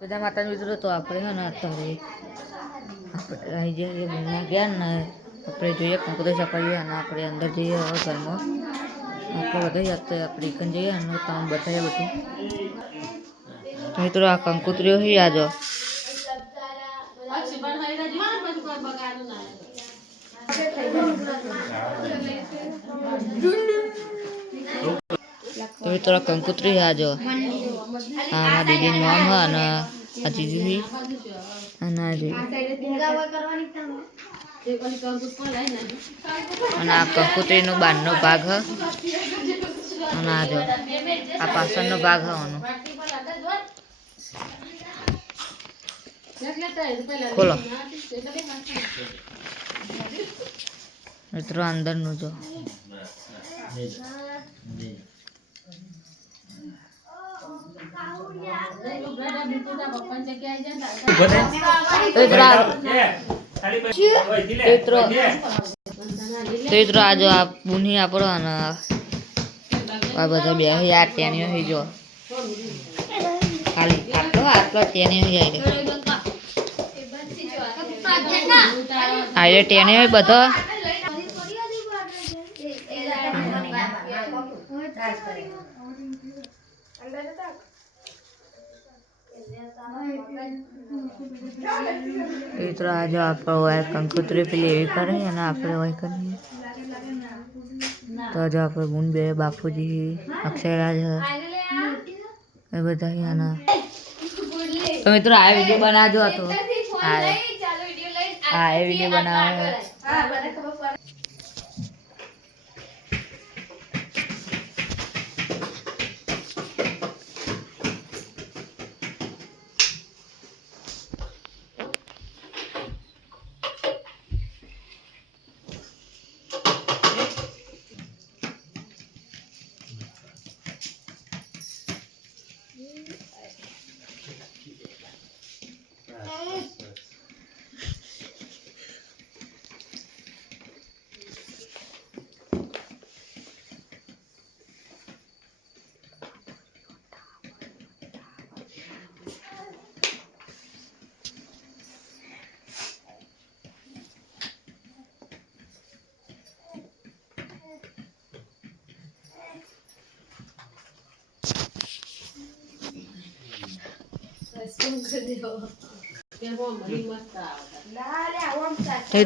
બધા માતાના મિત્રો તો આપણે હે ને અત્યારે આપણે અહીં જઈએ બનવા ગયા ને આપણે જોઈએ કંકોત્રી સપાઈએ અને આપણે અંદર જઈએ હવે ઘરમાં આપણે બધા અત્યારે આપણે એકન જઈએ અને તમે બતાવીએ બધું મિત્રો આ કંકોત્રીઓ છે આ જો તો મિત્રો કંકોત્રી આ જો આ દીદીનું નામ છે અને આ જીજુ અને આ કંકોત્રીનો બહારનો ભાગ હ અને આ જો આ પાછળનો ભાગ હ આનો ખોલો મિત્રો અંદરનું જો મિત્રો આ જો આ બુની આપણો અને આ બધા બે આ ટેણીઓ થઈ જો ખાલી આટલો ટેણીઓ થઈ આ ટેણીઓ બધો મિત્રો આજે આપણે કંકોત્રી પેલી એવી કરે અને આપણે વહી કરીએ તો આજે આપણે બુન બે બાપુજી અક્ષયરાજ એ બધા આના તો મિત્રો આ વિડીયો બનાવજો હતો આ એ વિડીયો બનાવે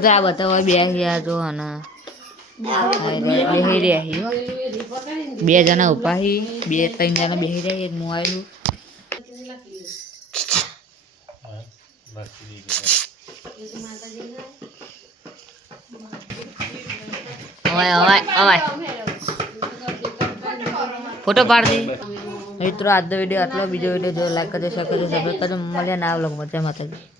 આ બધા બે ગયા તો અને બેહી રહ્યા બે જણા ઉભા બે ત્રણ જણા બેહી રહ્યા એક મોબાઈલ ફોટો પાડ દે મિત્રો આજનો વિડીયો આટલો બીજો વિડીયો જો લાઈક કરજો શેર કરજો સબસ્ક્રાઈબ કરજો મળ્યા ના વ્લોગમાં જય માતાજી.